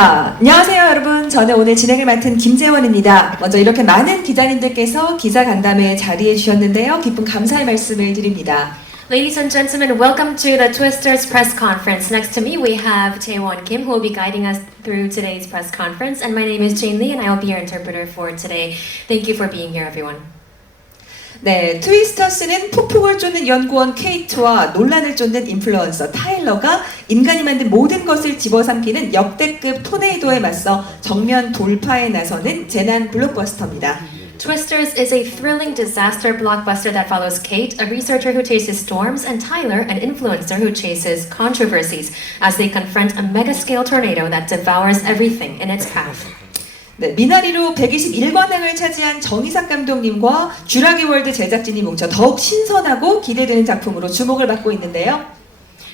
안녕하세요 여러분. 저는 오늘 진행을 맡은 김재원입니다. 먼저 이렇게 많은 기자님들께서 기자 간담회에 자리해 주셨는데요. 기쁜 감사의 말씀을 드립니다. Ladies and gentlemen, welcome to the Twisters press conference. Next to me, we have Taewon Kim, who will be guiding us through today's press conference. And my name is Jane Lee, and I will be your interpreter for today. Thank you for being here, everyone. 네, 트위스터스는 폭풍을 쫓는 연구원 케이트와 논란을 쫓는 인플루언서 타일러가 인간이 만든 모든 것을 집어삼키는 역대급 토네이도에 맞서 정면 돌파에 나서는 재난 블록버스터입니다. Twisters is a thrilling disaster blockbuster that follows Kate, a researcher who chases storms, and Tyler, an influencer who chases controversies, as they confront a mega-scale tornado that devours everything in its path. 네, 미나리로 121관왕을 차지한 정이삭 감독님과 쥬라기 월드 제작진이 뭉쳐 더욱 신선하고 기대되는 작품으로 주목을 받고 있는데요.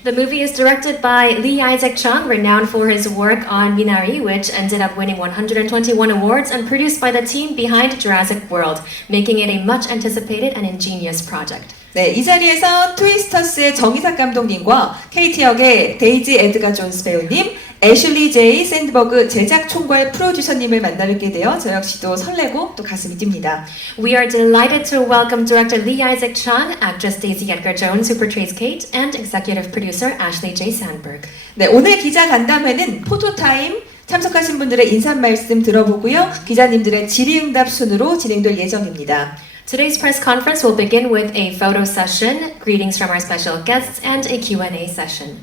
The movie is directed by Lee Isaac Chung, renowned for his work on Minari, which ended up winning 121 awards, and produced by the team behind Jurassic World, making it a much anticipated and ingenious project. 네, 이 자리에서 트위스터스의 정이삭 감독님과 케이트 역의 데이지 에드가 존스 배우님, 애슐리 제이 샌드버그 제작 총괄 프로듀서님을 만나뵙게 되어 저 역시도 설레고 또 가슴이 뜁니다. We are delighted to welcome director Lee Isaac Chung, actress Daisy Edgar-Jones, who portrays Kate, and executive producer Ashley J. Sandberg. 네, 오늘 기자 간담회는 포토타임 참석하신 분들의 인사 말씀 들어보고요. 기자님들의 질의응답 순으로 진행될 예정입니다. Today's press conference will begin with a photo session, greetings from our special guests, and a Q&A session.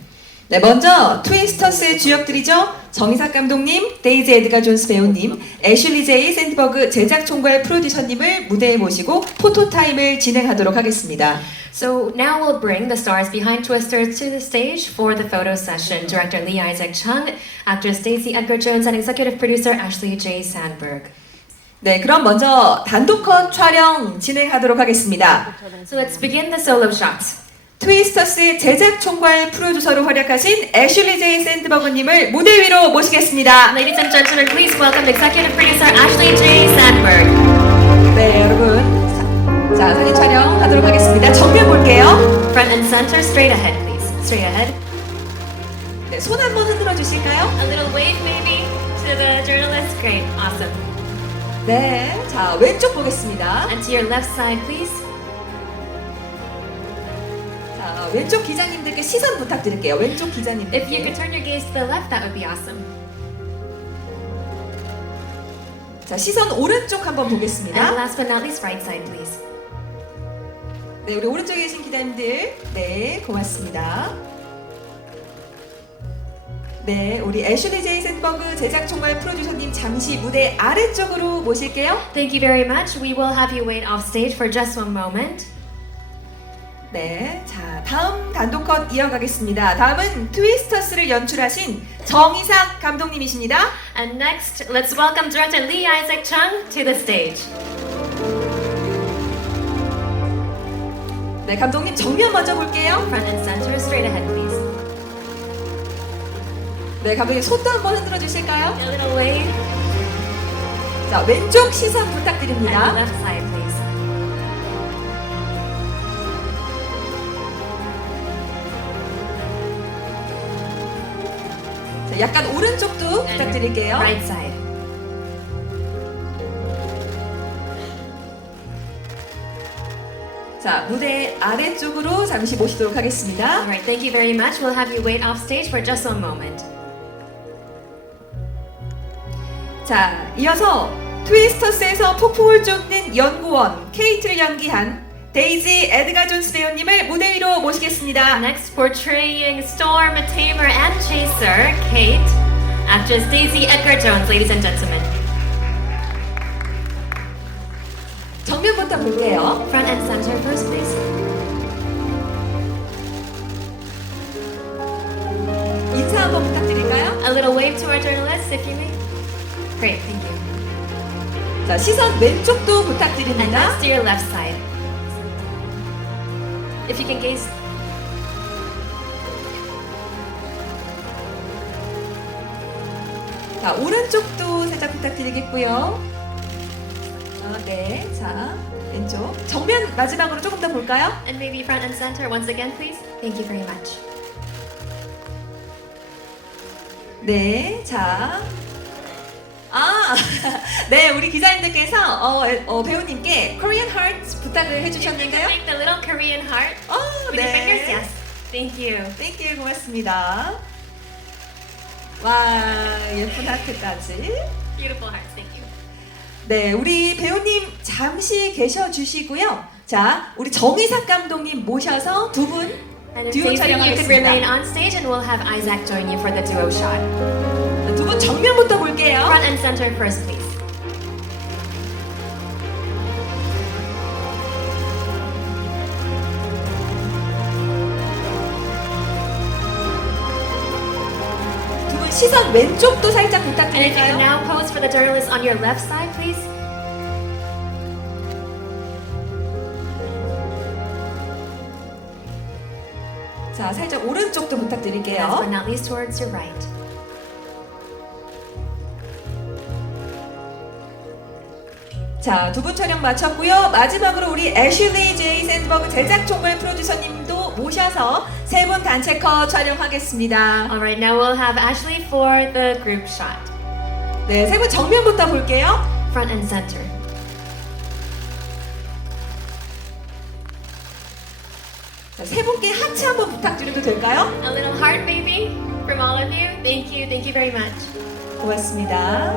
네, 먼저 트위스터스의 주역들이죠. 정이삭 감독님, 데이지 에드가 존스 배우님, 애슐리 제이 샌드버그 제작 총괄 프로듀서님을 무대에 모시고 포토타임을 진행하도록 하겠습니다. So now we'll bring the stars behind Twisters to the stage for the photo session. Director Lee Isaac Chung, actress Daisy Edgar-Jones, and executive producer Ashley J. Sandberg. 네, 그럼 먼저 단독컷 촬영 진행하도록 하겠습니다. So let's begin the solo shots. 트위스터스의 제작 총괄 프로듀서로 활약하신 애슐리 제이 샌드버그님을 무대 위로 모시겠습니다. Ladies and gentlemen, please welcome executive producer Ashley J. Sandberg. 네, 여러분. 자, 사진 촬영하도록 하겠습니다. 정면 볼게요. Front and center, straight ahead, please. Straight ahead. 네, 손 한번 흔들어 주실까요? A little wave maybe to the journalist. Great, awesome. 네, 자, 왼쪽 보겠습니다. And to your left side, please. 자, 왼쪽 기자님들께 시선 부탁드릴게요. 왼쪽 기자님들. If you could turn your gaze to the left, that would be awesome. 자, 시선 오른쪽 한번 And 보겠습니다. last but not least, right side, please. 네, 우리 오른쪽에 계신 기자님들. 네, 고맙습니다. 네, 우리 애슐리 제이 샌드버그 제작 총괄 프로듀서님 잠시 무대 아래쪽으로 모실게요. Thank you very much. We will have you wait off stage for just one moment. 네, 자, 다음 단독컷 이어가겠습니다. 다음은 트위스터스를 연출하신 정이삭 감독님이십니다. And next, let's welcome director Lee Isaac Chung to the stage. 네, 감독님 정면 먼저 볼게요. Front and center, straight ahead, please. 네, 감독님 손도 한번 흔들어 주실까요? A little wave. 자, 왼쪽 시선 And the 부탁드립니다. left side, please. 자, 약간 오른쪽도 And 부탁드릴게요. right side. 자, 무대 아래쪽으로 잠시 모시도록 하겠습니다. Alright, thank you very much. We'll have you wait off stage for just one moment. 자, 이어서 트위스터스에서 폭풍을 쫓는 연구원 케이트를 연기한 데이지 에드가 존스 배우님을 무대 위로 모시겠습니다. Next, portraying Storm, Tamer, and Chaser, Kate, actress Daisy Edgar-Jones, ladies and gentlemen. 정면부터 볼게요. Front and center first, please. 인사 한번 부탁드릴까요? A little wave to our journalists, if you may. Great, thank you. 자, 시선 왼쪽도 And 부탁드립니다. next to your left side. If you can gaze. 자, 오른쪽도 살짝 부탁드리겠고요. 네, 자, 왼쪽. 정면 마지막으로 조금 더 볼까요? And maybe front and center once again, please. Thank you very much. 네, 자. 네, 우리 기자님들께서 배우님께 Korean Heart 부탁을 If you 해주셨는데요. can make the little Korean heart with your fingers, yes. Thank you. Thank you, 고맙습니다. 와, 예쁜 하트까지. Beautiful hearts, thank you. 네, 우리 배우님 잠시 계셔주시고요. 자, 우리 정의삭 감독님 모셔서 두 분 And if 듀오 Daisy, you could remain 촬영하겠습니다. on stage and we'll have Isaac join you for the duo shot. 두 분 정면부터 볼게요. Front and center first, please. 두 분 시선 왼쪽도 살짝 And if you can 부탁드릴까요? now pose for the journalist on your left side, please. 자, 살짝 오른쪽도 Last but 부탁드릴게요. not least, towards your right. 자, 두 분 촬영 마쳤고요. 마지막으로 우리 애슐리 제이 샌드버그 제작 총괄 프로듀서님도 모셔서 세 분 단체 컷 촬영하겠습니다. Alright, now we'll have Ashley for the group shot. 네, 세 분 정면부터 볼게요. Front and center. 자, 세 분께 하트 한번 부탁드려도 될까요? A little heart, baby, from all of you. Thank you very much. 고맙습니다.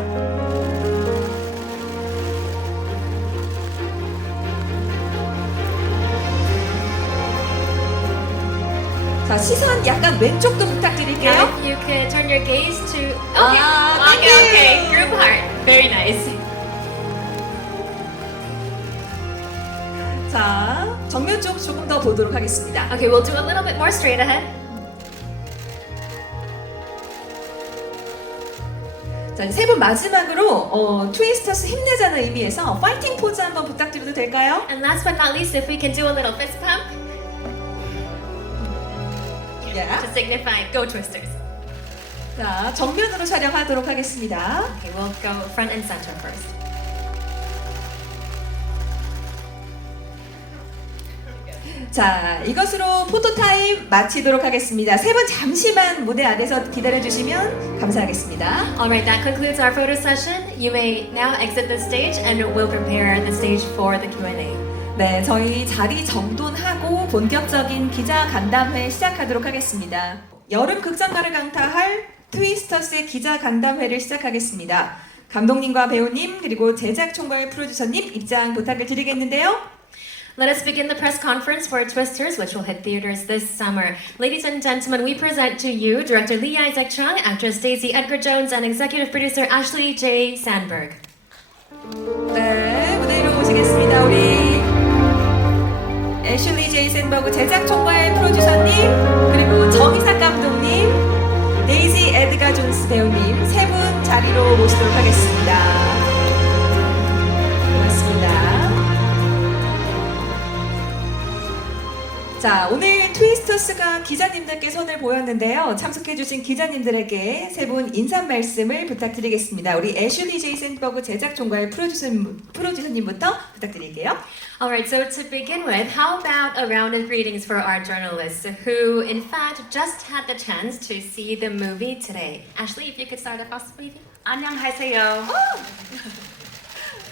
자, 시선 약간 왼쪽도 Now, 부탁드릴게요. if you could turn your gaze to. Okay, thank okay. you. Group heart. Very nice. 자, 정면 쪽 조금 더 보도록 하겠습니다. Okay, we'll do a little bit more straight ahead. 자, 세 분 마지막으로 트위스터스 힘내자는 의미에서 파이팅 포즈 한번 부탁드려도 될까요? And last but not least, if we can do a little fist pump 예. to signify go Twisters. 자, 정면으로 촬영하도록 하겠습니다. Okay, we'll go front and center first. 자, 이것으로 포토타임 마치도록 하겠습니다. 세 분 잠시만 무대 안에서 기다려주시면 감사하겠습니다. Alright, that concludes our photo session. You may now exit the stage and we'll prepare the stage for the Q&A. 네, 저희 자리 정돈하고 본격적인 기자 간담회 시작하도록 하겠습니다. 여름 극장가를 강타할 트위스터스의 기자 간담회를 시작하겠습니다. 감독님과 배우님 그리고 제작 총괄 프로듀서님 입장 부탁을 드리겠는데요. Let us begin the press conference for Twisters, which will hit theaters this summer. Ladies and gentlemen, we present to you director Lee Isaac Chung, actress Daisy Edgar Jones, and executive producer Ashley J. Sandberg. 네, 무대 위로 모시겠습니다. 우리 애슐리 제이 샌버그 제작 총괄 프로듀서님 그리고 정의삭 감독님, 데이지 에드가 존스 배우님 세 분 자리로 모시도록 하겠습니다. 고맙습니다. 자, 오늘 트위스터스가 기자님들께 손을 보였는데요. 참석해주신 기자님들에게 세 분 인사 말씀을 부탁드리겠습니다. 우리 애슐리 제이 샌버그 제작 총괄 프로듀서님부터 부탁드릴게요. Alright, so to begin with, how about a round of greetings for our journalists who, in fact, just had the chance to see the movie today? Ashley, if you could start us off, maybe? 안녕하세요.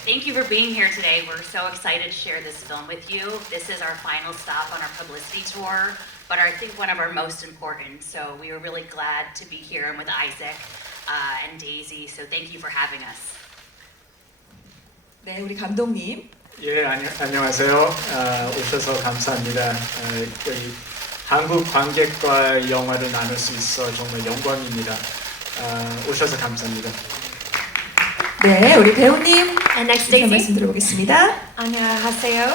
Thank you for being here today. We're so excited to share this film with you. This is our final stop on our publicity tour, but I think one of our most important. So we were really glad to be here and with Isaac and Daisy. So thank you for having us. 네, 우리 감독님. 예, 안녕하세요. 오셔서 감사합니다. 여기 한국 관객과 영화를 나눌 수 있어 정말 영광입니다. 오셔서 감사합니다. 네, 우리 배우님 And next, 인사 Daisy. 말씀 들어보겠습니다. 안녕하세요.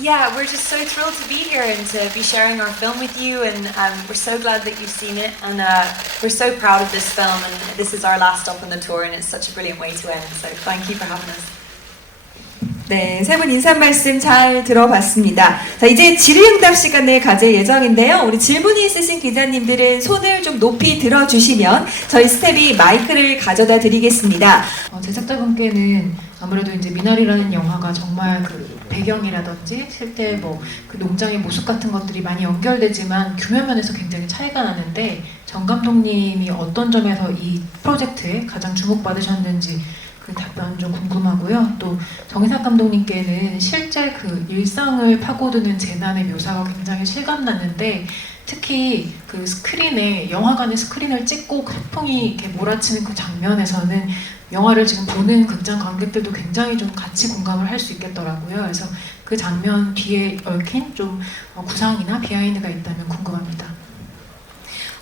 Yeah, we're just so thrilled to be here and to be sharing our film with you, and we're so glad that you've seen it, and we're so proud of this film, and this is our last stop on the tour, and it's such a brilliant way to end. So thank you for having us. 네, 세 분 인사 말씀 잘 들어봤습니다. 자, 이제 질의응답 시간을 가질 예정인데요. 우리 질문이 있으신 기자님들은 손을 좀 높이 들어주시면 저희 스텝이 마이크를 가져다 드리겠습니다. 제작자분께는 아무래도 이제 미나리라는 영화가 정말 그 배경이라든지 실제 뭐 그 농장의 모습 같은 것들이 많이 연결되지만 규모 면에서 굉장히 차이가 나는데 정 감독님이 어떤 점에서 이 프로젝트에 가장 주목받으셨는지 그 답변 좀 궁금하고요. 또 정희삭 감독님께는 실제 그 일상을 파고드는 재난의 묘사가 굉장히 실감났는데 특히 그 스크린에 영화관에 스크린을 찍고 태풍이 이렇게 몰아치는 그 장면에서는 영화를 지금 보는 극장 관객들도 굉장히 좀 같이 공감을 할 수 있겠더라고요. 그래서 그 장면 뒤에 얽힌 좀 구상이나 비하인드가 있다면 궁금합니다.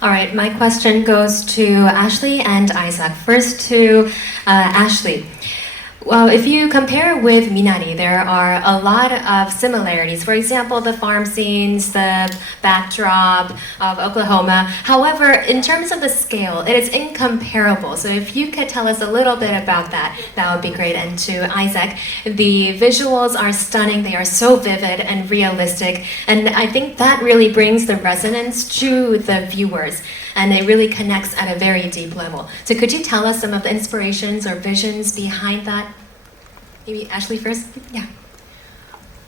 Alright, my question goes to Ashley and Isaac. First to Ashley. Well, if you compare with Minari, there are a lot of similarities. For example, the farm scenes, the backdrop of Oklahoma. However, in terms of the scale, it is incomparable. So if you could tell us a little bit about that, that would be great. And to Isaac, the visuals are stunning. They are so vivid and realistic. And I think that really brings the resonance to the viewers. And it really connects at a very deep level. So could you tell us some of the inspirations or visions behind that? Maybe Ashley first? Yeah.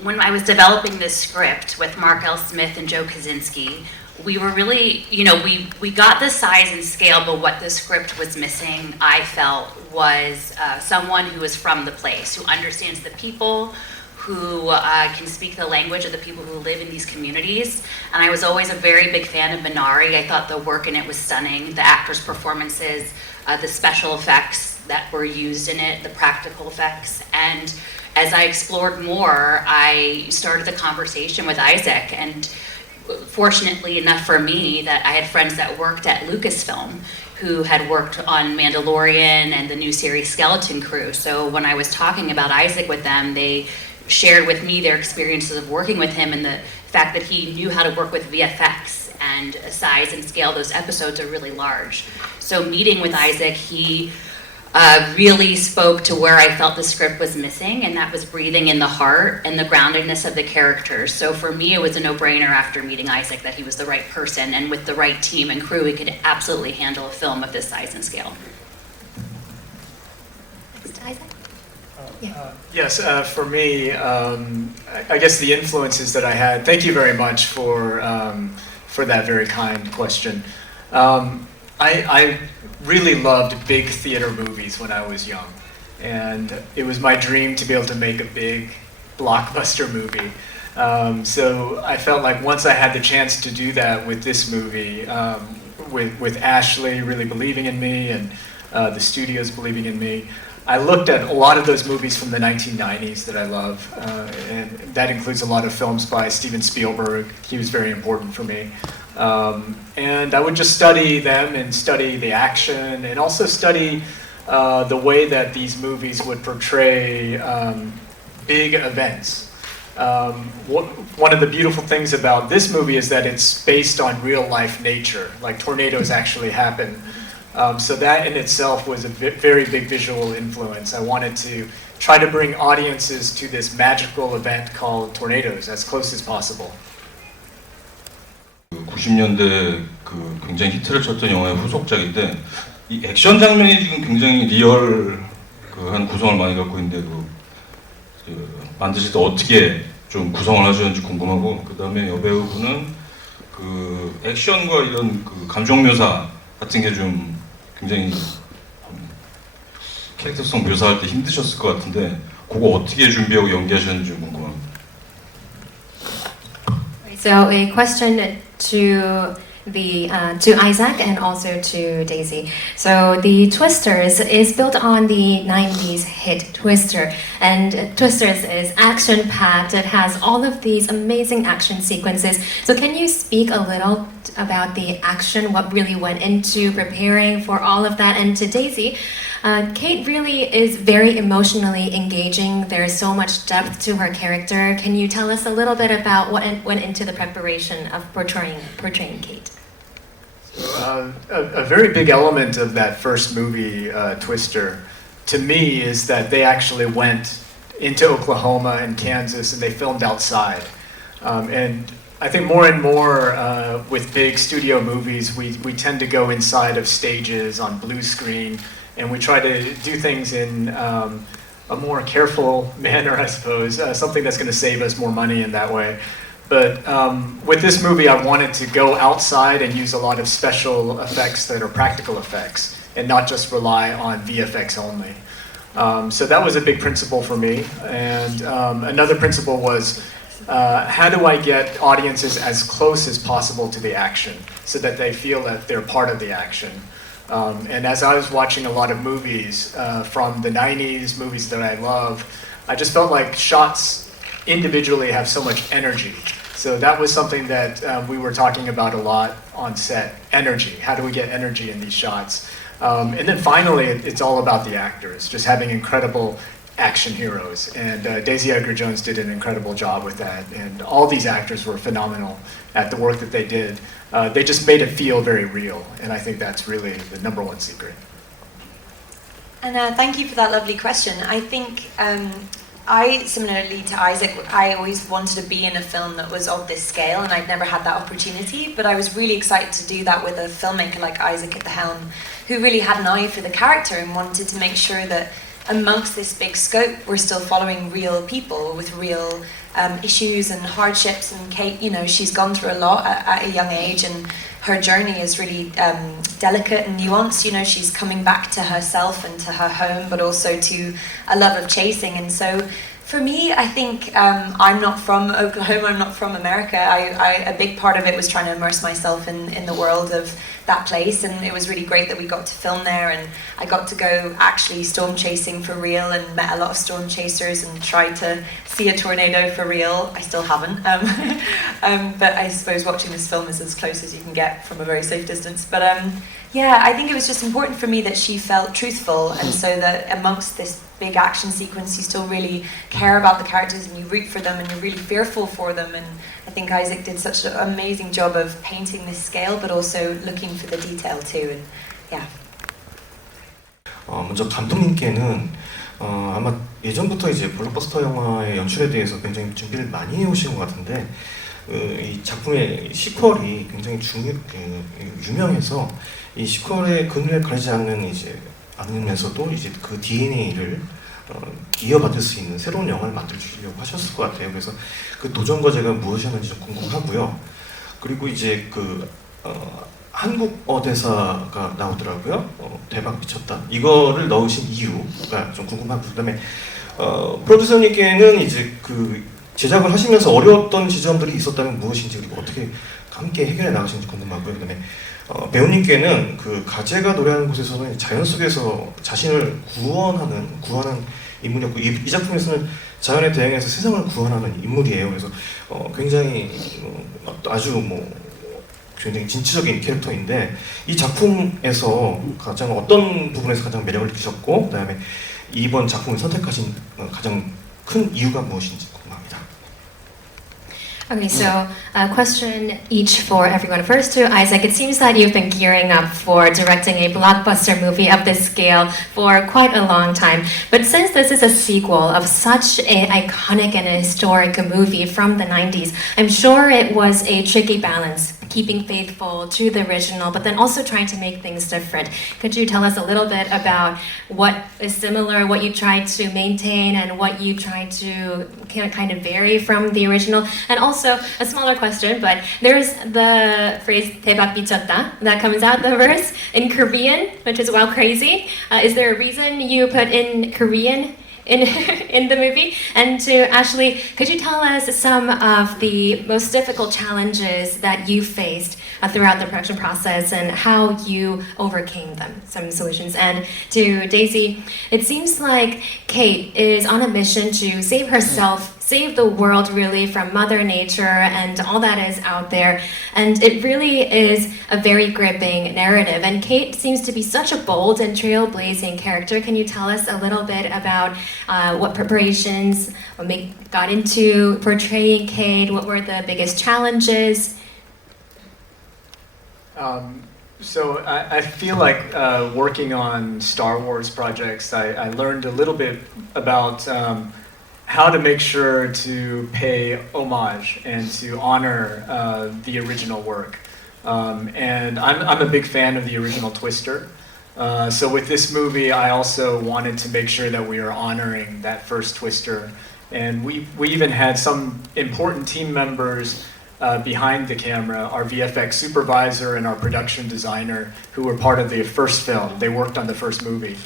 When I was developing this script with Mark L. Smith and Joe Kaczynski, we were really, we got the size and scale, but what the script was missing, I felt, was someone who is from the place, who understands the people, who can speak the language of the people who live in these communities. And I was always a very big fan of Minari. I thought the work in it was stunning, the actors' performances, the special effects that were used in it, the practical effects. And as I explored more, I started the conversation with Isaac. And fortunately enough for me that I had friends that worked at Lucasfilm who had worked on Mandalorian and the new series Skeleton Crew. So when I was talking about Isaac with them, they shared with me their experiences of working with him and the fact that he knew how to work with VFX and size and scale. Those episodes are really large. So meeting with Isaac, he really spoke to where I felt the script was missing, and that was breathing in the heart and the groundedness of the characters. So for me, it was a no-brainer after meeting Isaac that he was the right person, and with the right team and crew, he could absolutely handle a film of this size and scale. Next, Isaac? Yes, for me, I guess the influences that I had. Thank you very much for that very kind question. I really loved big theater movies when I was young, and it was my dream to be able to make a big blockbuster movie. So I felt like once I had the chance to do that with this movie, with Ashley really believing in me and the studios believing in me, I looked at a lot of those movies from the 1990s that I love, and that includes a lot of films by Steven Spielberg. He was very important for me. And I would just study them and study the action and also study the way that these movies would portray big events. One of the beautiful things about this movie is that it's based on real life nature, like tornadoes actually happen. So that in itself was a very big visual influence. I wanted to try to bring audiences to this magical event called tornadoes as close as possible. 90년대 그 굉장히 히트를 쳤던 영화의 후속작인데 이 액션 장면이 지금 굉장히 리얼한 구성을 많이 갖고 있는데 만드실 때 어떻게 좀 구성을 하셨는지 궁금하고 그 다음에 여배우분은 그 액션과 이런 그 감정 묘사 같은 게 좀 굉장히 캐릭터성 묘사할 때 힘드셨을 것 같은데 그거 어떻게 준비하고 연기하셨는지 궁금합니다. So a question to Isaac and also to Daisy. So the Twisters is built on the 90s hit Twister, and Twisters is action-packed. It has all of these amazing action sequences. So can you speak a little about the action, what really went into preparing for all of that? And to Daisy, Kate really is very emotionally engaging. There is so much depth to her character. Can you tell us a little bit about what went into the preparation of portraying Kate? A very big element of that first movie, Twister, to me is that they actually went into Oklahoma and Kansas and they filmed outside. And I think more and more with big studio movies, we tend to go inside of stages on blue screen, and we try to do things in a more careful manner, I suppose, something that's going to save us more money in that way. But with this movie, I wanted to go outside and use a lot of special effects that are practical effects, and not just rely on VFX only. So that was a big principle for me. And another principle was, how do I get audiences as close as possible to the action so that they feel that they're part of the action? And as I was watching a lot of movies from the 90s, movies that I love, I just felt like shots individually have so much energy. So that was something that we were talking about a lot on set, energy. How do we get energy in these shots? And then finally, it's all about the actors, just having incredible action heroes. And Daisy Edgar-Jones did an incredible job with that. And all these actors were phenomenal at the work that they did. They just made it feel very real. And I think that's really the number one secret. And thank you for that lovely question. I think I, similarly to Isaac, I always wanted to be in a film that was of this scale, and I'd never had that opportunity, but I was really excited to do that with a filmmaker like Isaac at the helm, who really had an eye for the character and wanted to make sure that amongst this big scope, we're still following real people with real issues and hardships. And Kate, you know, she's gone through a lot at a young age, and her journey is really delicate and nuanced. You know, she's coming back to herself and to her home, but also to a love of chasing. And so for me, I think I'm not from Oklahoma, I'm not from America. A big part of it was trying to immerse myself in the world of that place, and it was really great that we got to film there, and I got to go actually storm chasing for real and met a lot of storm chasers and tried to see a tornado for real. I still haven't, but I suppose watching this film is as close as you can get from a very safe distance. But yeah, I think it was just important for me that she felt truthful, and so that amongst this big action sequence, you still really care about the characters and you root for them and you're really fearful for them. And I think Isaac did such an amazing job of painting this scale, but also looking for the detail too. And yeah. 먼저 감독님께는 아마 예전부터 이제 블록버스터 영화의 연출에 대해서 굉장히 준비를 많이 해오신 것 같은데 이 작품의 시퀄이 굉장히 유명해서 이 시퀄의 그늘에 가리지 않으면서도 이제 그 DNA를 이어받을 수 있는 새로운 영화를 만들어 주시려고 하셨을 것 같아요. 그래서 그 도전 과제가 무엇이었는지 좀 궁금하고요. 그리고 이제 한국어 대사가 나오더라고요. 대박 미쳤다. 이거를 넣으신 이유가 좀 궁금하고, 그다음에 프로듀서님께는 이제 그 제작을 하시면서 어려웠던 지점들이 있었다면 무엇인지, 그리고 어떻게 함께 해결해 나가시는지 궁금하고요. 그다음에 배우님께는 그 가재가 노래하는 곳에서는 자연 속에서 자신을 구원하는 인물이었고, 이 작품에서는 자연에 대응해서 세상을 구원하는 인물이에요. 그래서 굉장히 아주 굉장히 진취적인 캐릭터인데, 이 작품에서 가장 어떤 부분에서 가장 매력을 느끼셨고, 그다음에 이번 작품을 선택하신 가장 큰 이유가 무엇인지 궁금합니다. Okay, so a question each for everyone. First to Isaac, it seems that you've been gearing up for directing a blockbuster movie of this scale for quite a long time. But since this is a sequel of such an iconic and a historic movie from the 90s, I'm sure it was a tricky balance, keeping faithful to the original, but then also trying to make things different. Could you tell us a little bit about what is similar, what you tried to maintain, and what you tried to kind of vary from the original? And also, a smaller question, but there's the phrase 대박 미쳤다 that comes out the verse in Korean, which is wow crazy. Is there a reason you put in Korean in the movie? And to Ashley, could you tell us some of the most difficult challenges that you faced throughout the production process and how you overcame them, some solutions? And to Daisy, it seems like Kate is on a mission to save herself, save the world really from Mother Nature and all that is out there. And it really is a very gripping narrative. And Kate seems to be such a bold and trailblazing character. Can you tell us a little bit about what preparations got into portraying Kate? What were the biggest challenges? So I feel like working on Star Wars projects, I learned a little bit about how to make sure to pay homage and to honor the original work. And I'm a big fan of the original Twister. So with this movie, I also wanted to make sure that we are honoring that first Twister And we even had some important team members behind the camera, our VFX supervisor and our production designer, who were part of the first film. They worked on the first movie.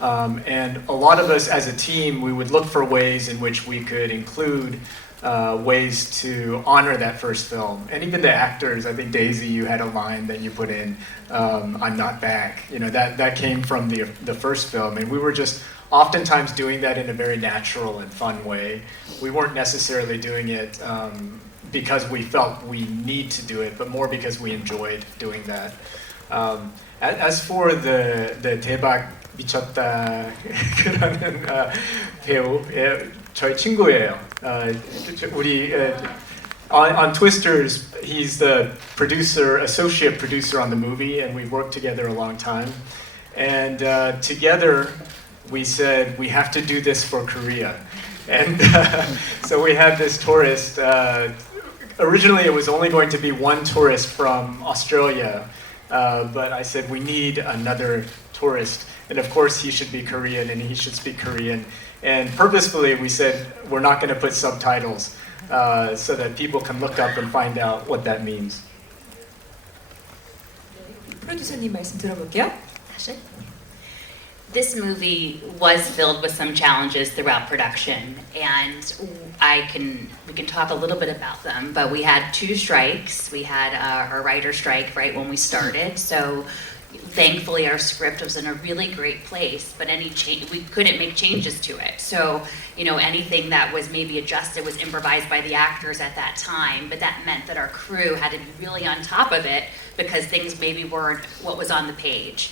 And a lot of us as a team, we would look for ways in which we could include ways to honor that first film. And even the actors, I think Daisy, you had a line that you put in, I'm not back. You know, that came from the first film. And we were just oftentimes doing that in a very natural and fun way. We weren't necessarily doing it because we felt we need to do it, but more because we enjoyed doing that. As for the 대박 미쳤다 그러는 배우, 저희 친구예요. 우리 on Twisters, he's the producer, associate producer on the movie, and we've worked together a long time. And together, we said we have to do this for Korea. And so we had this tourist. Originally, it was only going to be one tourist from Australia, but I said we need another tourist. And of course, he should be Korean and he should speak Korean. And purposefully, we said we're not going to put subtitles so that people can look up and find out what that means. 프로듀서님 말씀 들어볼게요. This movie was filled with some challenges throughout production, and we can talk a little bit about them. But we had 2 strikes. We had a writer strike right when we started, so thankfully our script was in a really great place. But we couldn't make changes to it. So anything that was maybe adjusted was improvised by the actors at that time. But that meant that our crew had to be really on top of it because things maybe weren't what was on the page.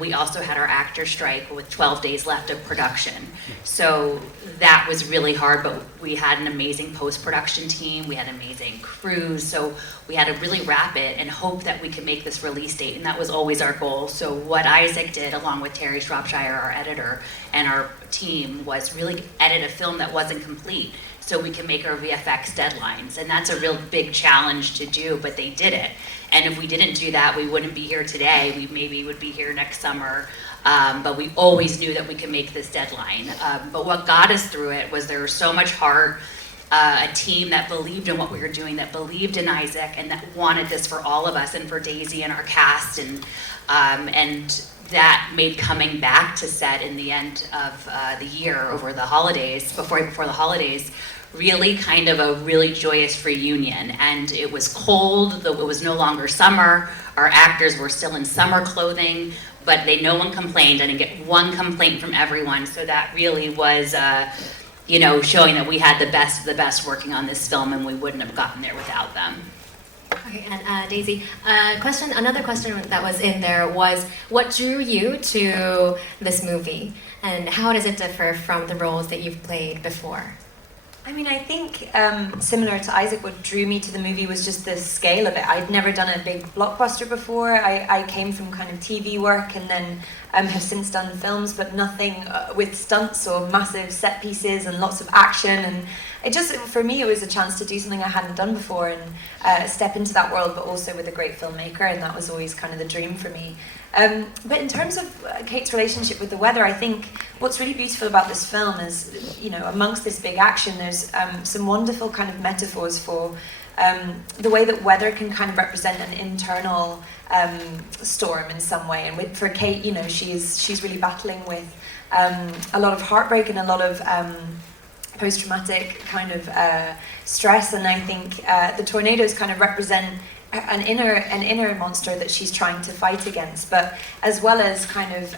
We also had our actor strike with 12 days left of production. So that was really hard, but we had an amazing post-production team, we had amazing crews, so we had to really wrap it and hope that we could make this release date, and that was always our goal. So what Isaac did, along with Terry Shropshire, our editor, and our team, was really edit a film that wasn't complete so we can make our VFX deadlines. And that's a real big challenge to do, but they did it. And if we didn't do that, we wouldn't be here today. We maybe would be here next summer. But we always knew that we could make this deadline. But what got us through it was there was so much heart, a team that believed in what we were doing, that believed in Isaac, and that wanted this for all of us and for Daisy and our cast. And that made coming back to set in the end of the year over the holidays, before the holidays, really kind of a really joyous reunion. And it was cold, though it was no longer summer. Our actors were still in summer clothing, but no one complained. I didn't get one complaint from everyone. So that really was, showing that we had the best of the best working on this film, and we wouldn't have gotten there without them. Okay, and Daisy, another question that was in there was, what drew you to this movie, and how does it differ from the roles that you've played before? I mean, I think similar to Isaac, what drew me to the movie was just the scale of it. I'd never done a big blockbuster before. I came from kind of TV work and then have since done films, but nothing with stunts or massive set pieces and lots of action. And it just, for me, it was a chance to do something I hadn't done before and step into that world, but also with a great filmmaker. And that was always kind of the dream for me. But in terms of Kate's relationship with the weather, I think what's really beautiful about this film is, amongst this big action, there's some wonderful kind of metaphors for the way that weather can kind of represent an internal storm in some way. And for Kate, she's really battling with a lot of heartbreak and a lot of post-traumatic kind of stress. And I think the tornadoes kind of represent an inner monster that she's trying to fight against, but as well as kind of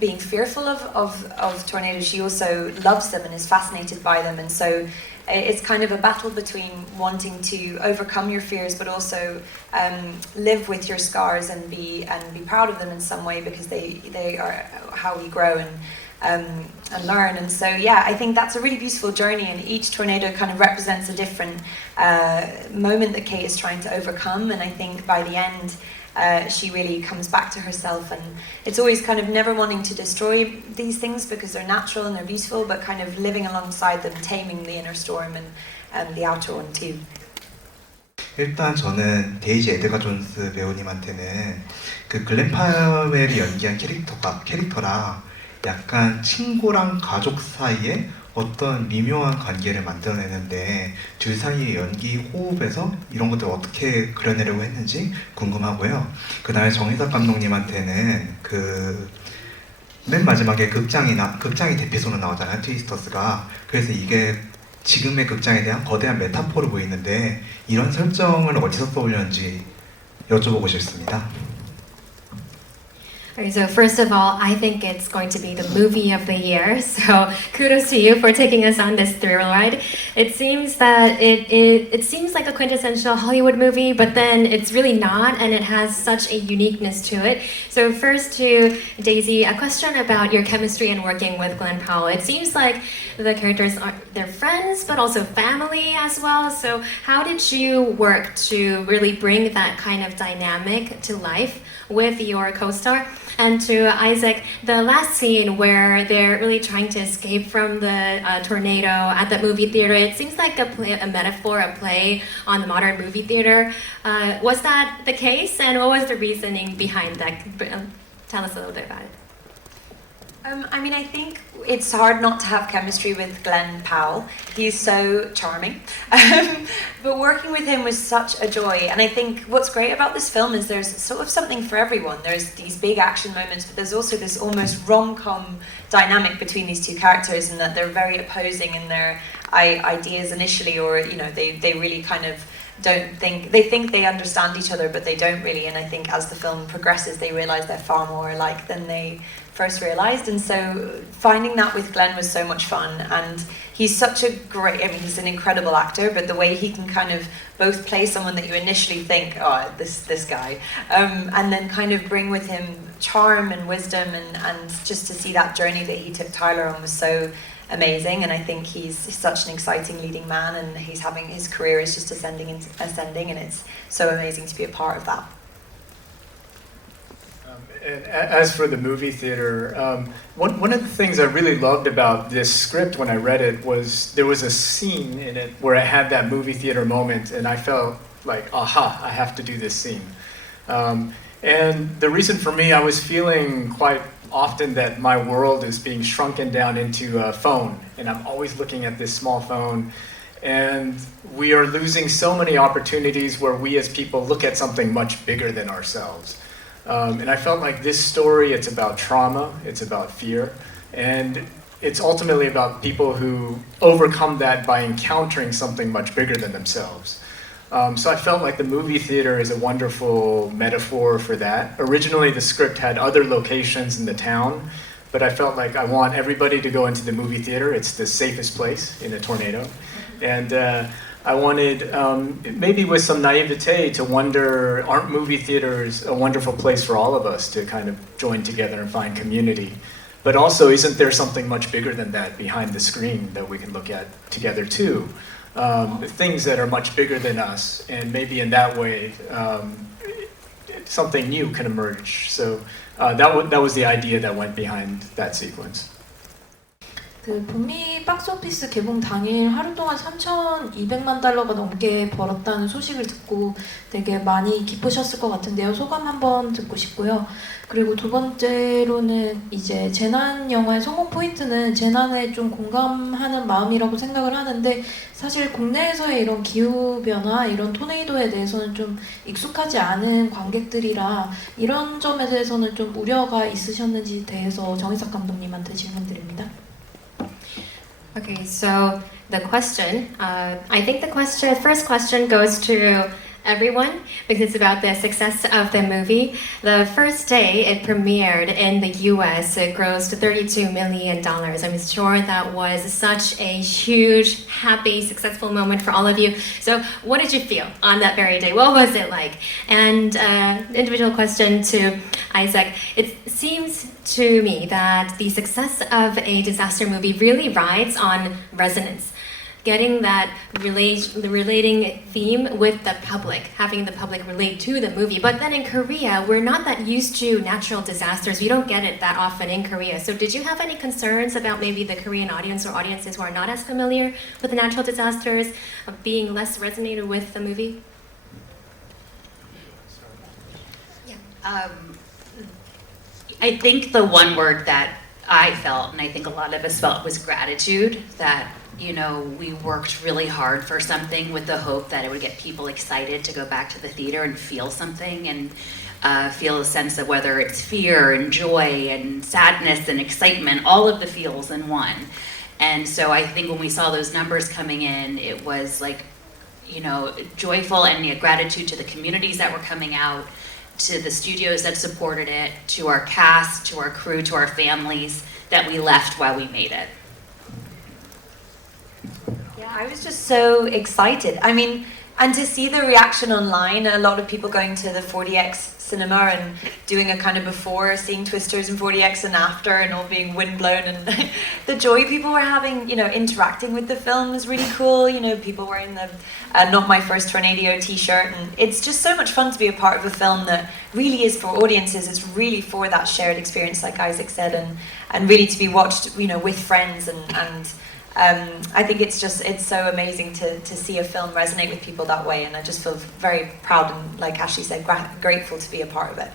being fearful of tornadoes, she also loves them and is fascinated by them. And so it's kind of a battle between wanting to overcome your fears, but also live with your scars and be proud of them in some way, because they are how we grow and learn. And so, I think that's a really beautiful journey, and each tornado kind of represents a different moment that Kate is trying to overcome. And I think by the end, she really comes back to herself, and it's always kind of never wanting to destroy these things because they're natural and they're beautiful, but kind of living alongside them, taming the inner storm and the outer one too. 일단 저는 데이지 에드가 존스 배우님한테는 그 글렌 파웰이 연기한 캐릭터랑 약간 친구랑 가족 사이에 어떤 미묘한 관계를 만들어내는데 둘 사이의 연기, 호흡에서 이런 것들 어떻게 그려내려고 했는지 궁금하고요. 그 다음에 정희석 감독님한테는 그 맨 마지막에 극장이 대피소로 나오잖아요, 트위스터스가. 그래서 이게 지금의 극장에 대한 거대한 메타포로 보이는데 이런 설정을 어디서 떠올렸는지 여쭤보고 싶습니다. Okay, so first of all, I think it's going to be the movie of the year. So kudos to you for taking us on this thrill ride. It seems that it seems like a quintessential Hollywood movie, but then it's really not, and it has such a uniqueness to it. So first to Daisy, a question about your chemistry and working with Glenn Powell. It seems like the characters they're friends, but also family as well. So how did you work to really bring that kind of dynamic to life with your co-star? And to Isaac, the last scene where they're really trying to escape from the tornado at the movie theater, it seems like a metaphor, a play on the modern movie theater. Was that the case? And what was the reasoning behind that? Tell us a little bit about it. I mean, I think it's hard not to have chemistry with Glenn Powell. He's so charming. But working with him was such a joy. And I think what's great about this film is there's sort of something for everyone. There's these big action moments, but there's also this almost rom-com dynamic between these two characters, and that they're very opposing in their ideas initially, or, you know, they really kind of think they understand each other, but they don't really. And I think as the film progresses, they realize they're far more alike than they first realized. And so finding that with Glenn was so much fun. And he's such a great, I mean, he's an incredible actor, but the way he can kind of both play someone that you initially think, oh, this guy, and then kind of bring with him charm and wisdom, and just to see that journey that he took Tyler on was so amazing. And I think he's such an exciting leading man, and his career is just ascending, and it's so amazing to be a part of that. And as for the movie theater, one of the things I really loved about this script when I read it was there was a scene in it where it had that movie theater moment, and I felt like, aha, I have to do this scene. And the reason for me, I was feeling quite often that my world is being shrunken down into a phone, and I'm always looking at this small phone. And we are losing so many opportunities where we as people look at something much bigger than ourselves. And I felt like this story, it's about trauma, it's about fear, and it's ultimately about people who overcome that by encountering something much bigger than themselves. So I felt like the movie theater is a wonderful metaphor for that. Originally, the script had other locations in the town, but I felt like I want everybody to go into the movie theater. It's the safest place in a tornado. And I wanted, maybe with some naivete, to wonder, aren't movie theaters a wonderful place for all of us to kind of join together and find community? But also, isn't there something much bigger than that behind the screen that we can look at together too? Things that are much bigger than us, and maybe in that way, something new can emerge. So that was the idea that went behind that sequence. 그 북미 박스오피스 개봉 당일 하루 동안 3,200만 달러가 넘게 벌었다는 소식을 듣고 되게 많이 기쁘셨을 것 같은데요. 소감 한번 듣고 싶고요. 그리고 두 번째로는 이제 재난 영화의 성공 포인트는 재난에 좀 공감하는 마음이라고 생각을 하는데, 사실 국내에서의 이런 기후변화, 이런 토네이도에 대해서는 좀 익숙하지 않은 관객들이라 이런 점에 대해서는 좀 우려가 있으셨는지 대해서 정희석 감독님한테 질문드립니다. Okay, so the question, I think the first question goes to everyone because it's about the success of the movie. The first day it premiered in the US, it grossed $32 million. I'm sure that was such a huge, happy, successful moment for all of you. So what did you feel on that very day? What was it like? And individual question to Isaac. It seems to me that the success of a disaster movie really rides on resonance. Getting that relating theme with the public, having the public relate to the movie. But then in Korea, we're not that used to natural disasters. We don't get it that often in Korea. So did you have any concerns about maybe the Korean audience or audiences who are not as familiar with the natural disasters of being less resonated with the movie? I think the one word that I felt, and I think a lot of us felt, was gratitude that, you know, we worked really hard for something with the hope that it would get people excited to go back to the theater and feel something and feel a sense of whether it's fear and joy and sadness and excitement, all of the feels in one. And so I think when we saw those numbers coming in, it was like, you know, joyful and gratitude to the communities that were coming out, to the studios that supported it, to our cast, to our crew, to our families that we left while we made it. Yeah, I was just so excited. I mean, and to see the reaction online, a lot of people going to the 4DX cinema and doing a kind of before, seeing Twisters and 4DX and after, and all being windblown, and the joy people were having, you know, interacting with the film was really cool. You know, people wearing the Not My First Tornado t-shirt, and it's just so much fun to be a part of a film that really is for audiences. It's really for that shared experience, like Isaac said, and really to be watched, you know, with friends and I think it's so amazing to see a film resonate with people that way, and I just feel very proud and, like Ashley said, grateful to be a part of it.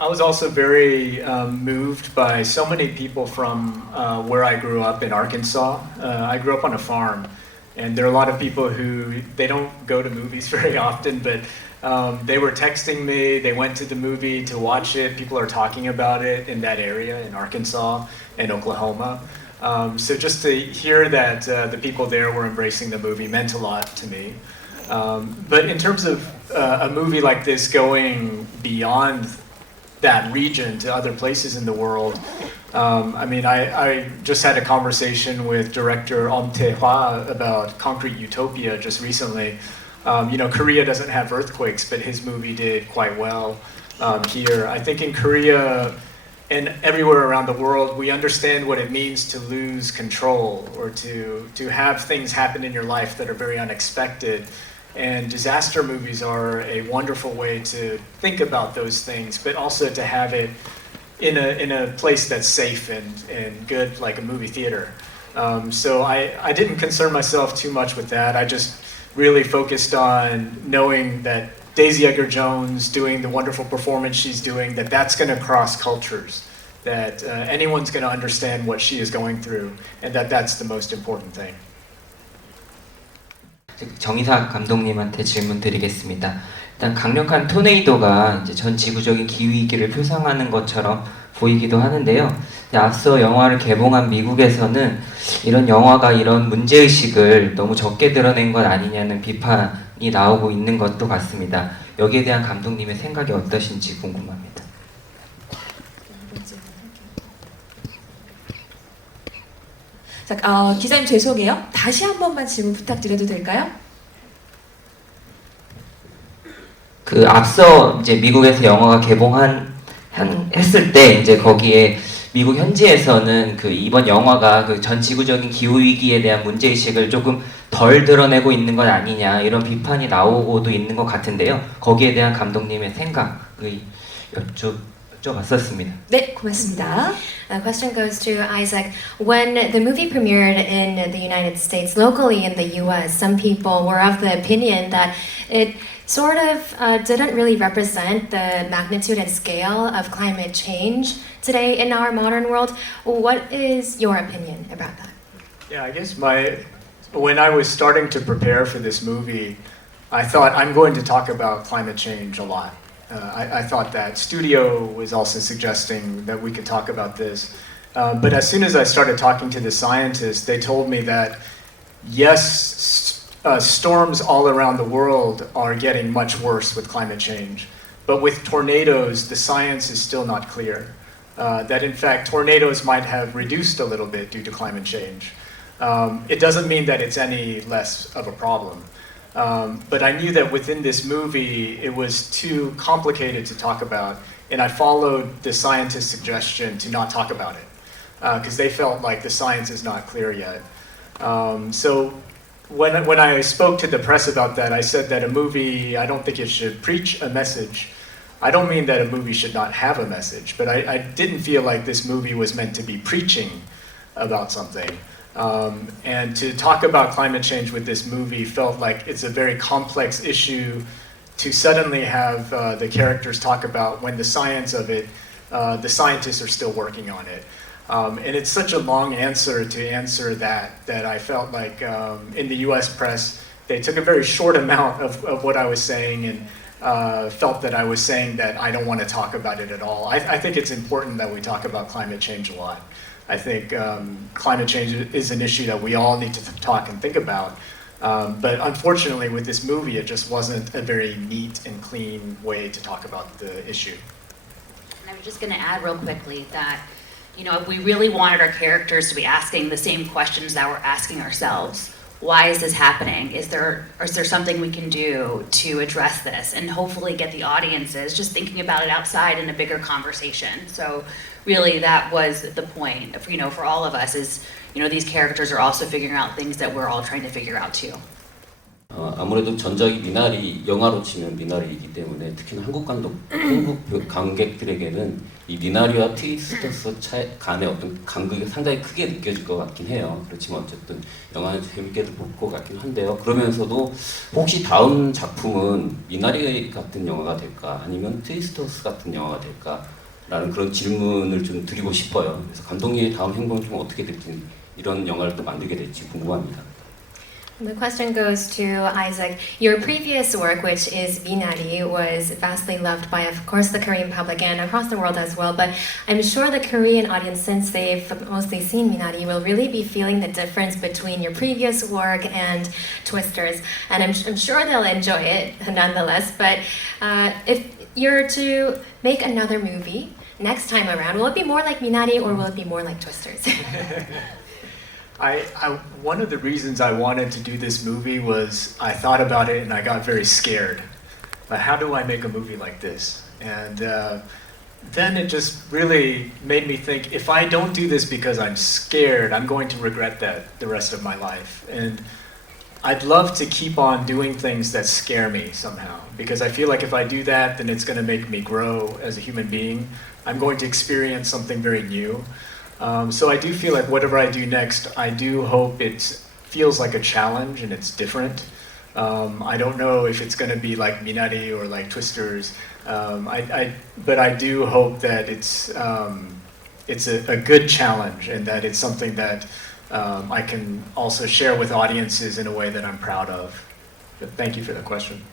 I was also very moved by so many people from where I grew up in Arkansas. I grew up on a farm, and there are a lot of people who, they don't go to movies very often, but they were texting me, they went to the movie to watch it. People are talking about it in that area, in Arkansas and Oklahoma. So just to hear that the people there were embracing the movie meant a lot to me. But in terms of a movie like this going beyond that region to other places in the world, I mean, I just had a conversation with director Om Tae-hwa about Concrete Utopia just recently. You know, Korea doesn't have earthquakes, but his movie did quite well here. I think in Korea and everywhere around the world, we understand what it means to lose control or to have things happen in your life that are very unexpected. And disaster movies are a wonderful way to think about those things, but also to have it in a place that's safe and good, like a movie theater. So I didn't concern myself too much with that. I just really focused on knowing that Daisy Edgar-Jones doing the wonderful performance she's doing, that's going to cross cultures, that anyone's going to understand what she is going through, and that's the most important thing. 정의삭 감독님한테 질문 드리겠습니다. 일단 강력한 토네이도가 이제 전 지구적인 기후위기를 표상하는 것처럼 보이기도 하는데요. 앞서 영화를 개봉한 미국에서는 이런 영화가 이런 문제의식을 너무 적게 드러낸 것 아니냐는 비판이 나오고 있는 것도 같습니다. 여기에 대한 감독님의 생각이 어떠신지 궁금합니다. 자, 기자님 죄송해요. 다시 한 번만 질문 부탁드려도 될까요? 그 앞서 이제 미국에서 영화가 했을 때 이제 거기에 미국 현지에서는 그 이번 영화가 그 전 지구적인 기후 위기에 대한 문제 의식을 조금 덜 드러내고 있는 것 아니냐 이런 비판이 나오고도 있는 것 같은데요. 거기에 대한 감독님의 생각을 여쭤봤었습니다. 네, 고맙습니다. The question goes to Isaac. When the movie premiered in the United States, locally in the US, some people were of the opinion that it sort of didn't really represent the magnitude and scale of climate change today in our modern world. What is your opinion about that? Yeah, I guess when I was starting to prepare for this movie, I thought I'm going to talk about climate change a lot. I thought that studio was also suggesting that we could talk about this. But as soon as I started talking to the scientists, they told me that yes, storms all around the world are getting much worse with climate change. But with tornadoes, the science is still not clear. That in fact, tornadoes might have reduced a little bit due to climate change. It doesn't mean that it's any less of a problem. But I knew that within this movie, it was too complicated to talk about, and I followed the scientist's suggestion to not talk about it, because they felt like the science is not clear yet. So when I spoke to the press about that, I said that a movie, I don't think it should preach a message. I don't mean that a movie should not have a message, but I didn't feel like this movie was meant to be preaching about something. And to talk about climate change with this movie felt like it's a very complex issue to suddenly have the characters talk about when the science of it the scientists are still working on it. And it's such a long answer to answer that I felt like in the U.S. press, they took a very short amount of what I was saying and felt that I was saying that I don't want to talk about it at all. I think it's important that we talk about climate change a lot. I think climate change is an issue that we all need to talk and think about. But unfortunately, with this movie, it just wasn't a very neat and clean way to talk about the issue. And I was just going to add real quickly that, you know, if we really wanted our characters to be asking the same questions that we're asking ourselves, why is this happening? Is there something we can do to address this and hopefully get the audiences just thinking about it outside in a bigger conversation? So really that was the point of, you know, for all of us is, you know, these characters are also figuring out things that we're all trying to figure out too. 아무래도 전작이 미나리 영화로 치면 미나리이기 때문에 특히나 한국 관객들에게는 이 미나리와 트위스터스 간의 어떤 간극이 상당히 크게 느껴질 것 같긴 해요. 그렇지만 어쨌든 영화는 재밌게도 볼 것 같긴 한데요. 그러면서도 혹시 다음 작품은 미나리 같은 영화가 될까 아니면 트위스터스 같은 영화가 될까라는 그런 질문을 좀 드리고 싶어요. 그래서 감독님의 다음 행동이 좀 어떻게 될지 이런 영화를 또 만들게 될지 궁금합니다. The question goes to Isaac. Your previous work, which is Minari, was vastly loved by, of course, the Korean public and across the world as well. But I'm sure the Korean audience, since they've mostly seen Minari, will really be feeling the difference between your previous work and Twisters. And I'm sure they'll enjoy it nonetheless. But if you're to make another movie next time around, will it be more like Minari or will it be more like Twisters? One of the reasons I wanted to do this movie was I thought about it and I got very scared. Like, how do I make a movie like this? And then it just really made me think, if I don't do this because I'm scared, I'm going to regret that the rest of my life. And I'd love to keep on doing things that scare me somehow, because I feel like if I do that, then it's going to make me grow as a human being. I'm going to experience something very new. So I do feel like whatever I do next, I do hope it feels like a challenge and it's different. I don't know if it's going to be like Minari or like Twisters, but I do hope that it's a good challenge and that it's something that I can also share with audiences in a way that I'm proud of. But thank you for the question.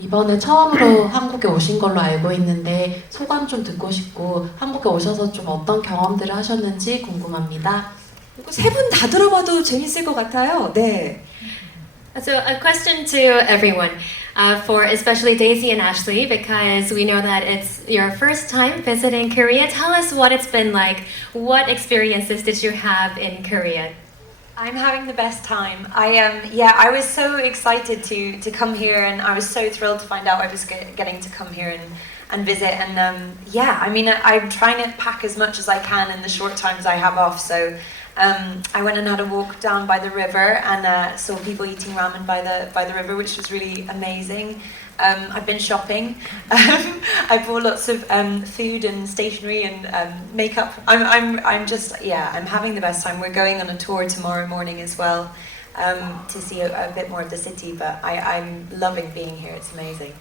이번에 처음으로 한국에 오신 걸로 알고 있는데 소감 좀 듣고 싶고 한국에 오셔서 좀 어떤 경험들을 하셨는지 궁금합니다. 세 분 다 들어봐도 재밌을 것 같아요. 네. So a question to everyone, for especially Daisy and Ashley, because we know that it's your first time visiting Korea. Tell us what it's been like. What experiences did you have in Korea? I'm having the best time. I was so excited to come here, and I was so thrilled to find out I was getting to come here and visit. And I'm trying to pack as much as I can in the short times I have off. So I went and had a walk down by the river and saw people eating ramen by the river, which was really amazing. I've been shopping. I bought lots of food and stationery and makeup. I'm having the best time. We're going on a tour tomorrow morning as well to see a bit more of the city. But I'm loving being here. It's amazing.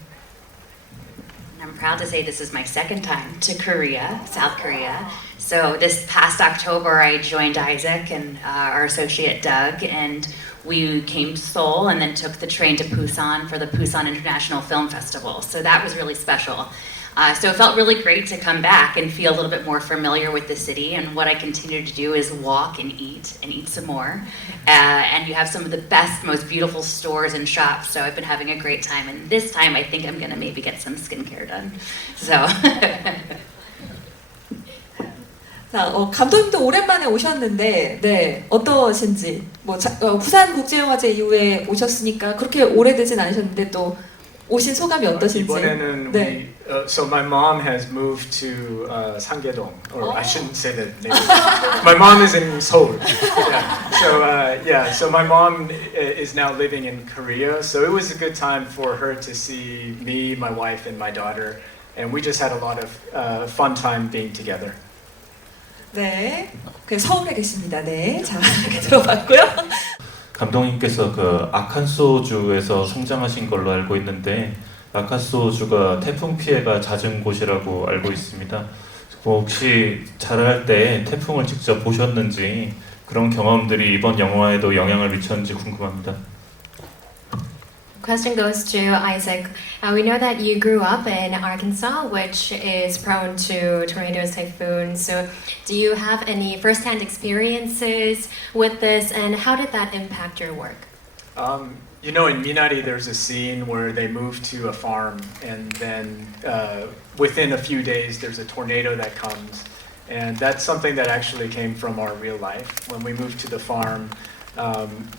I'm proud to say this is my second time to Korea, South Korea. So this past October, I joined Isaac and our associate Doug, and we came to Seoul and then took the train to Busan for the Busan International Film Festival. So that was really special. So it felt really great to come back and feel a little bit more familiar with the city. And what I continue to do is walk and eat some more. And you have some of the best, most beautiful stores and shops. So I've been having a great time. And this time I think I'm going to maybe get some skincare done. So. 자, 감독님도 오랜만에 오셨는데, 네, 어떠신지. 부산 국제영화제 이후에 오셨으니까 그렇게 오래되진 않으셨는데 또 오신 소감이 어떠신지. 이번에는 네. So my mom has moved to Sangye-dong, or I shouldn't say that name. My mom is in Seoul. So my mom is now living in Korea. So it was a good time for her to see me, my wife, and my daughter, and we just had a lot of fun time being together. 네, 서울에 계십니다. 네, 자 이렇게 들어봤고요. 감독님께서 그 아칸소주에서 성장하신 걸로 알고 있는데 아칸소주가 태풍 피해가 잦은 곳이라고 알고 있습니다. 뭐 혹시 자랄 때 태풍을 직접 보셨는지 그런 경험들이 이번 영화에도 영향을 미쳤는지 궁금합니다. Question goes to Isaac. We know that you grew up in Arkansas, which is prone to tornadoes, typhoons. So, do you have any first-hand experiences with this, and how did that impact your work? You know, in Minari, there's a scene where they move to a farm, and then within a few days, there's a tornado that comes. And that's something that actually came from our real life. When we moved to the farm,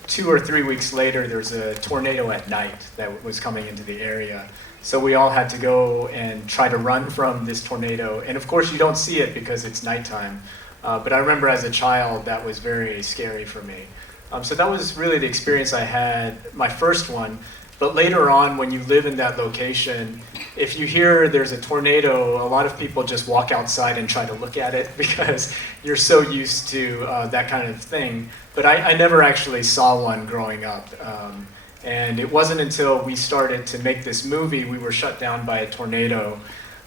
2 or 3 weeks later, there's a tornado at night that was coming into the area. So we all had to go and try to run from this tornado. And of course, you don't see it because it's nighttime. But I remember as a child, that was very scary for me. So that was really the experience I had, my first one. But later on, when you live in that location, if you hear there's a tornado, a lot of people just walk outside and try to look at it because you're so used to that kind of thing. But I never actually saw one growing up. And it wasn't until we started to make this movie, we were shut down by a tornado.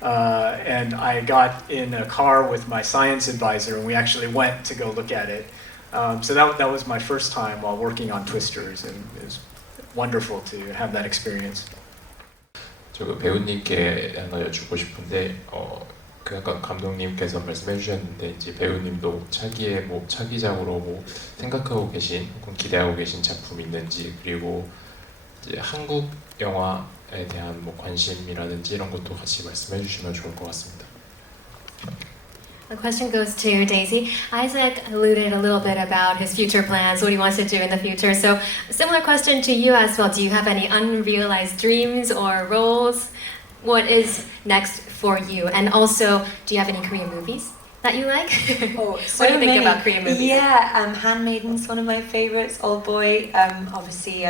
And I got in a car with my science advisor, and we actually went to go look at it. So that was my first time while working on Twisters, and it was wonderful to have that experience. 저 배우님께 하나 여쭙고 싶은데 그 아까 감독님께서 말씀해 주셨는데 이제 배우님도 차기작으로 뭐 생각하고 계신 혹은 기대하고 계신 작품이 있는지 그리고 이제 한국 영화에 대한 뭐 관심이라든지 이런 것도 같이 말씀해 주시면 좋을 것 같습니다. The question goes to Daisy. Isaac alluded a little bit about his future plans, what he wants to do in the future. So, similar question to you as well. Do you have any unrealized dreams or roles? What is next for you? And also, do you have any Korean movies that you like? Oh, What do you think about Korean movies? Yeah, Handmaiden's one of my favorites. Old Boy, obviously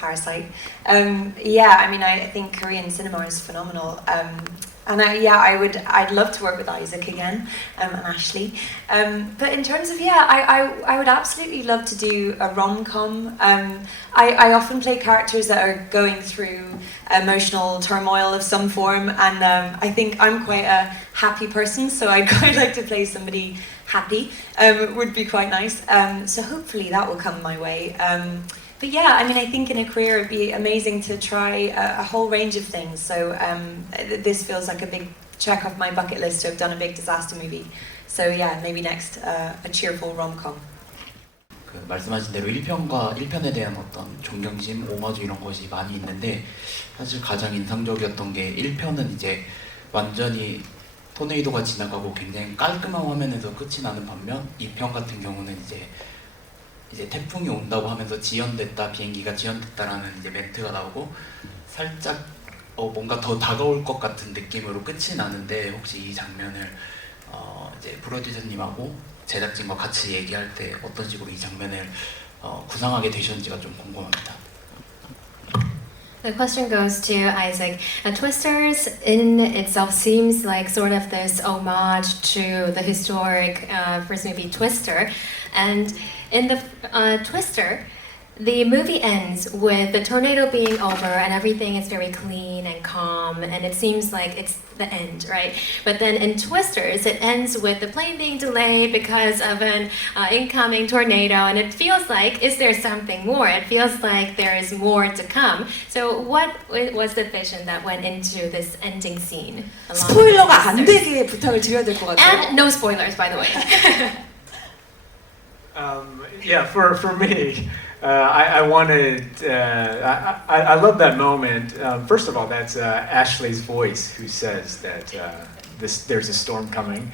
Parasite. Yeah, I mean, I think Korean cinema is phenomenal. And I'd love to work with Isaac again and Ashley. But in terms of I would absolutely love to do a rom-com. I often play characters that are going through emotional turmoil of some form, and I think I'm quite a happy person, so I'd quite like to play somebody happy. Would be quite nice. So hopefully that will come my way. But yeah, I mean, I think in a career it'd be amazing to try a whole range of things. So this feels like a big check off my bucket list to have done a big disaster movie. So yeah, maybe next a cheerful rom-com. 그 말씀하신 대로 1편과 1편에 대한 어떤 존경심, 오마주 이런 것이 많이 있는데 사실 가장 인상적이었던 게 1편은 이제 완전히 토네이도가 지나가고 굉장히 깔끔한 화면에서 끝이 나는 반면 2편 같은 경우는 이제 태풍이 온다고 하면서 지연됐다, 비행기가 지연됐다라는 이제 멘트가 나오고 살짝 뭔가 더 다가올 것 같은 느낌으로 끝이 나는데 혹시 이 장면을 이제 프로듀서님하고 제작진과 같이 얘기할 때 어떤 식으로 이 장면을 구상하게 되셨는지가 좀 궁금합니다. The question goes to Isaac. Twisters in itself seems like sort of this homage to the historic first movie Twister. And in the Twister, the movie ends with the tornado being over and everything is very clean and calm, and it seems like it's the end, right? But then in Twisters, it ends with the plane being delayed because of an incoming tornado, and it feels like, is there something more? It feels like there is more to come. So what was the vision that went into this ending scene? 스포일러가 안 되게 부탁을 드려야 될 것 같아요. And no spoilers, by the way. Yeah, for me, I wanted. I love that moment. First of all, that's Ashley's voice who says that there's a storm coming.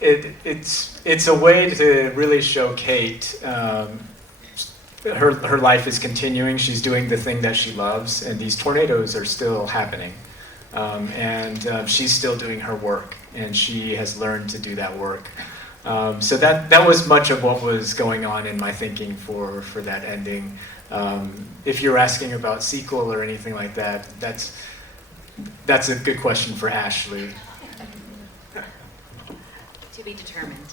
It's a way to really show Kate. Her life is continuing. She's doing the thing that she loves, and these tornadoes are still happening. And she's still doing her work, and she has learned to do that work. So that was much of what was going on in my thinking for that ending. If you're asking about sequel or anything like that, that's a good question for Ashley. To be determined.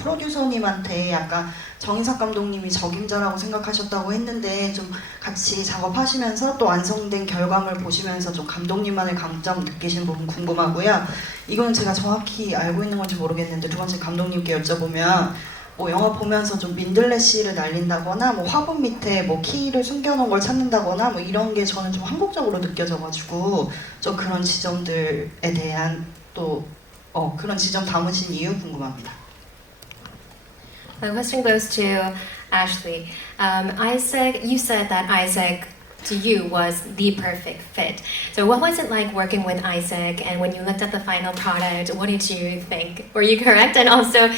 프로듀서님한테 약간 정인석 감독님이 적임자라고 생각하셨다고 했는데 좀 같이 작업하시면서 또 완성된 결과물 보시면서 좀 감독님만의 강점 느끼신 부분 궁금하고요. 이거는 제가 정확히 알고 있는 건지 모르겠는데 두 번째 감독님께 여쭤보면 뭐 영화 보면서 좀 민들레씨를 날린다거나 뭐 화분 밑에 뭐 키를 숨겨놓은 걸 찾는다거나 뭐 이런 게 저는 좀 한국적으로 느껴져가지고 좀 그런 지점들에 대한 또 그런 지점 담으신 이유 궁금합니다. The question goes to Ashley. Isaac, you said that Isaac to you was the perfect fit. So what was it like working with Isaac, and when you looked at the final product, what did you think? Were you correct? And also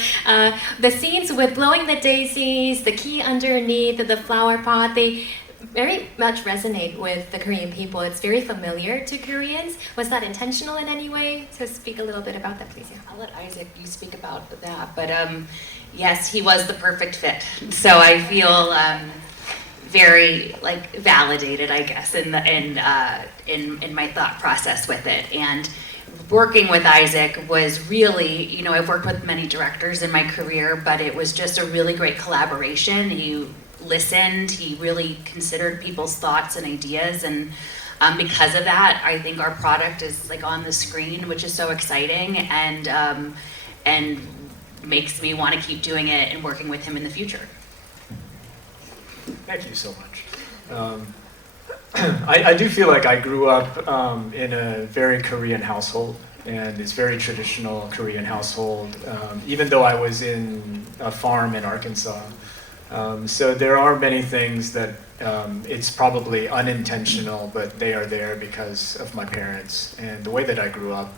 the scenes with blowing the daisies, the key underneath, the flower pot, they very much resonate with the Korean people. It's very familiar to Koreans. Was that intentional in any way? So speak a little bit about that, please. Yeah. I'll let Isaac, you speak about that, but yes, he was the perfect fit. So I feel very like validated, I guess, in my thought process with it. And working with Isaac was really, you know, I've worked with many directors in my career, but it was just a really great collaboration. He listened, he really considered people's thoughts and ideas, and because of that, I think our product is like on the screen, which is so exciting, and makes me want to keep doing it and working with him in the future. Thank you so much. I do feel like I grew up in a very Korean household, and it's very traditional Korean household, even though I was in a farm in Arkansas. So there are many things that it's probably unintentional, but they are there because of my parents and the way that I grew up.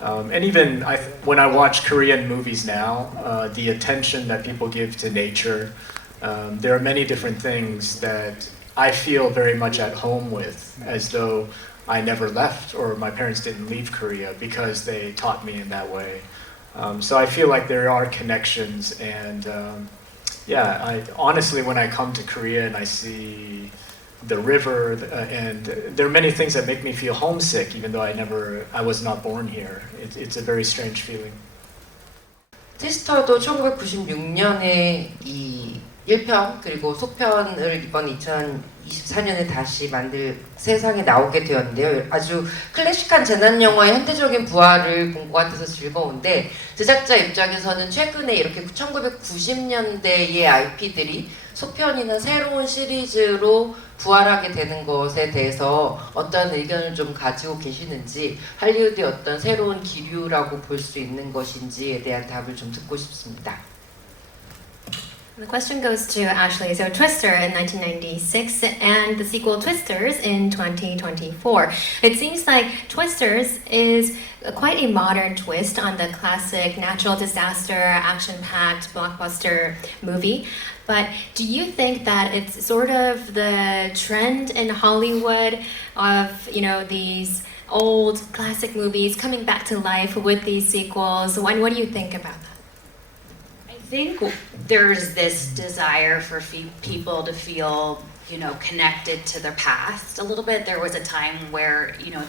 And even when I watch Korean movies now, the attention that people give to nature, there are many different things that I feel very much at home with, as though I never left or my parents didn't leave Korea because they taught me in that way. So I feel like there are connections, and yeah, honestly, when I come to Korea and I see the river, and there are many things that make me feel homesick, even though I was not born here. It's a very strange feeling. 트위스터도 1996년에 이 1편 그리고 속편을 이번 2024년에 다시 만들 세상에 나오게 되었는데요. 아주 클래식한 재난 영화의 현대적인 부활을 본 것 같아서 즐거운데, 제작자 입장에서는 최근에 이렇게 1990년대의 IP들이 소편이나 새로운 시리즈로 부활하게 되는 것에 대해서 어떤 의견을 좀 가지고 계시는지, 할리우드의 어떤 새로운 기류라고 볼 수 있는 것인지에 대한 답을 좀 듣고 싶습니다. The question goes to Ashley. So Twister in 1996 and the sequel Twisters in 2024. It seems like Twisters is quite a modern twist on the classic natural disaster, action-packed blockbuster movie. But do you think that it's sort of the trend in Hollywood of, you know, these old classic movies coming back to life with these sequels? What do you think about that? I think there's this desire for people to feel, you know, connected to their past a little bit. There was a time where, you know,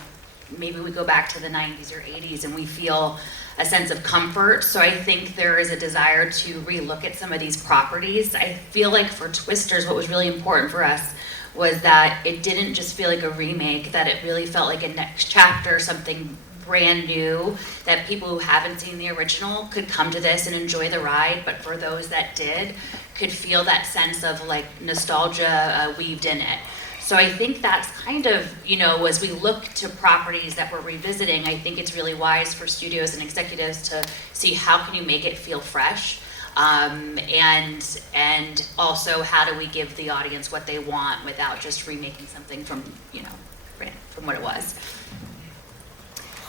maybe we go back to the 90s or 80s and we feel a sense of comfort. So I think there is a desire to relook at some of these properties. I feel like for Twisters, what was really important for us was that it didn't just feel like a remake, that it really felt like a next chapter, something brand new, that people who haven't seen the original could come to this and enjoy the ride, but for those that did, could feel that sense of like nostalgia weaved in it. So I think that's kind of, you know, as we look to properties that we're revisiting, I think it's really wise for studios and executives to see how can you make it feel fresh, and also how do we give the audience what they want without just remaking something from, you know, from what it was.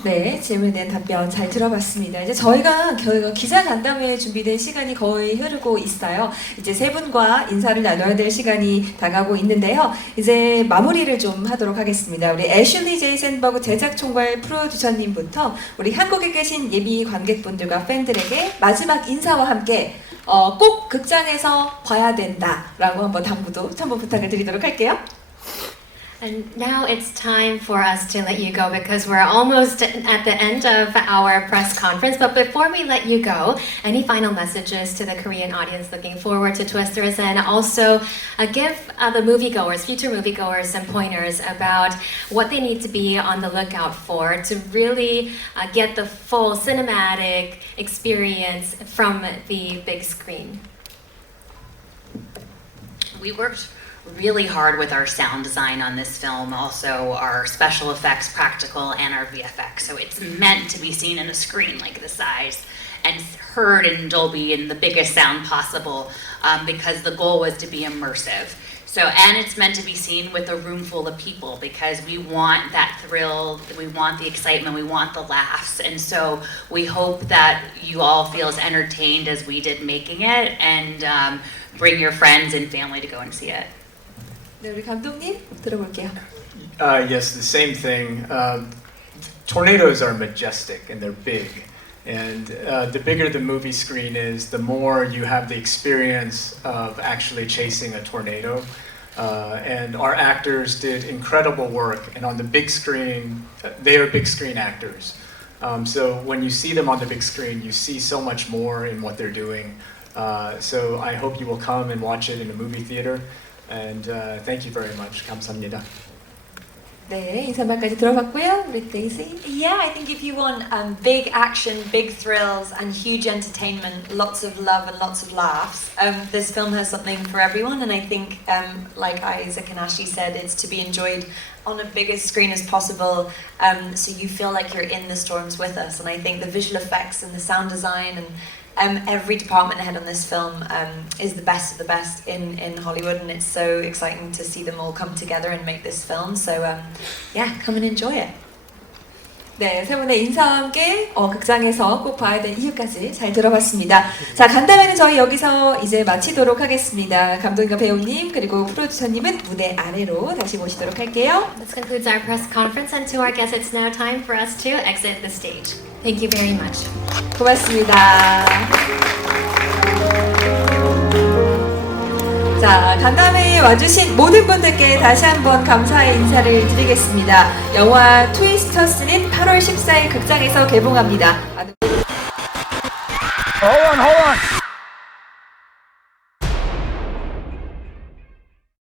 네, 질문에 대한 답변 잘 들어봤습니다. 이제 저희가 기자 간담회에 준비된 시간이 거의 흐르고 있어요. 이제 세 분과 인사를 나눠야 될 시간이 다가오고 있는데요. 이제 마무리를 좀 하도록 하겠습니다. 우리 애슐리 제이 샌버그 제작총괄 프로듀서님부터 우리 한국에 계신 예비 관객분들과 팬들에게 마지막 인사와 함께 꼭 극장에서 봐야 된다라고 한번 당부도 한번 부탁을 드리도록 할게요. And now it's time for us to let you go because we're almost at the end of our press conference. But before we let you go, any final messages to the Korean audience looking forward to Twisters, and also give the moviegoers, future moviegoers, some pointers about what they need to be on the lookout for to really get the full cinematic experience from the big screen. We worked really hard with our sound design on this film, also our special effects, practical, and our VFX. So it's meant to be seen in a screen like this size and heard in Dolby in the biggest sound possible because the goal was to be immersive. So, and it's meant to be seen with a room full of people because we want that thrill, we want the excitement, we want the laughs. And so we hope that you all feel as entertained as we did making it, and bring your friends and family to go and see it. 네, 우리 감독님 들어볼게요. Yes, the same thing. Tornadoes are majestic and they're big. And the bigger the movie screen is, the more you have the experience of actually chasing a tornado. And our actors did incredible work. And on the big screen, they are big screen actors. So when you see them on the big screen, you see so much more in what they're doing. So I hope you will come and watch it in a movie theater. And thank you very much. 감사합니다. 네, 인사말까지 들어봤고요. 우리 데이지. Yeah, I think if you want big action, big thrills, and huge entertainment, lots of love and lots of laughs, this film has something for everyone. And I think, like Isaac and Ashley said, it's to be enjoyed on a biggest screen as possible, so you feel like you're in the storms with us. And I think the visual effects and the sound design and every department head on this film is the best of the best in Hollywood, and it's so exciting to see them all come together and make this film. So yeah, come and enjoy it. 네, 세 분의 인사와 함께 극장에서 꼭 봐야 될 이유까지 잘 들어봤습니다. 자, 간담회는 저희 여기서 이제 마치도록 하겠습니다. 감독님과 배우님 그리고 프로듀서님은 무대 아래로 다시 모시도록 할게요. This concludes our press conference, and to our guests, it's now time for us to exit the stage. Thank you very much. 고맙습니다. 자, 간담회에 와주신 모든 분들께 다시 한번 감사의 인사를 드리겠습니다. 영화 트위스터스는 8월 14일 극장에서 개봉합니다. Hold on.